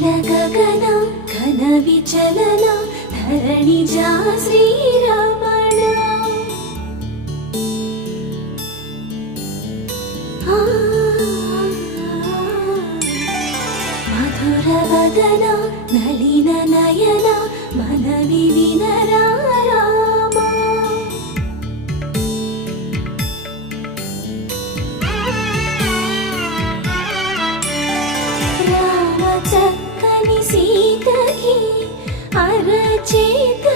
నీల గగన ఘన విచలన ధరణిజా శ్రీరమణ మధుర వదన నళిన నయన మనవి వినరా చక్కని సీతకి అరచేత